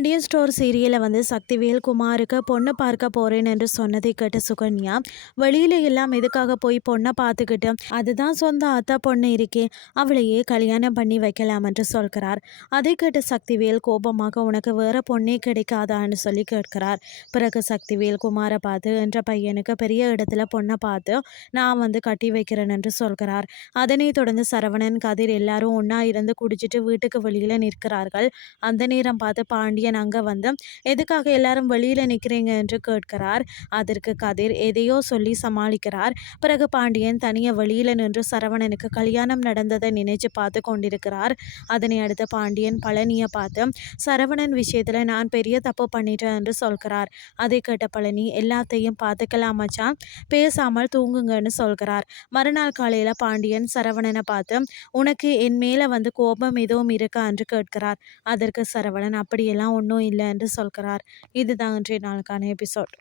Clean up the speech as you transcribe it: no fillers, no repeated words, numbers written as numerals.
Pandian store சீரியலை வந்து சக்திவேல் குமாருக்கு பொண்ணு பார்க்க போறேன் என்று சொன்னதை கேட்ட சுகன்யா, வெளியில எல்லாம் எதுக்காக போய் பொண்ணை பார்த்துக்கிட்டு, அதுதான் சொந்த அத்தை பொண்ணு இருக்கே, அவளையே கல்யாணம் பண்ணி வைக்கலாம் என்று சொல்கிறார். அதை கேட்ட சக்திவேல் கோபமாக, உனக்கு வேற பொண்ணே கிடைக்காதான்னு சொல்லி கேட்கிறார். பிறகு சக்திவேல் குமாரை பார்த்து, என்ற பையனுக்கு பெரிய இடத்துல பொண்ணை பார்த்து நான் வந்து கட்டி வைக்கிறேன் என்று சொல்கிறார். அதனைத் தொடர்ந்து சரவணன், கதிர் எல்லாரும் ஒண்ணா இருந்து குடிச்சிட்டு வீட்டுக்கு வெளியில நிற்கிறார்கள். அந்த நேரம் பார்த்து பாண்டியன் அங்க வந்து, எதுக்காக எல்லாரும் வெளியில நிக்கிறீங்க என்று கேட்கிறார். அதற்கு கதிர் எதையோ சொல்லி சமாளிக்கிறார். பிறகு பாண்டியன் தனியா வெளியில நின்று சரவணனுக்கு கல்யாணம் நடந்ததை நினைச்சு பார்த்து கொண்டிருக்கிறார். அதனை அடுத்து பாண்டியன் பழனியை பார்த்து, சரவணன் விஷயத்துல நான் பெரிய தப்பு பண்ணிட்டேன் என்று சொல்கிறார். அதை கேட்ட பழனி, எல்லாத்தையும் பார்த்துக்கலாம் மச்சான், பேசாமல் தூங்குங்கன்னு சொல்கிறார். மறுநாள் காலையில பாண்டியன் சரவணனை பார்த்து, உனக்கு என் மேல வந்து கோபம் எதுவும் இருக்கா என்று கேட்கிறார். அதற்கு சரவணன், அப்படியெல்லாம் ஒன்றும் இல்லை என்று சொல்கிறார். இதுதான் இன்றைய நாளுக்கான எபிசோட்.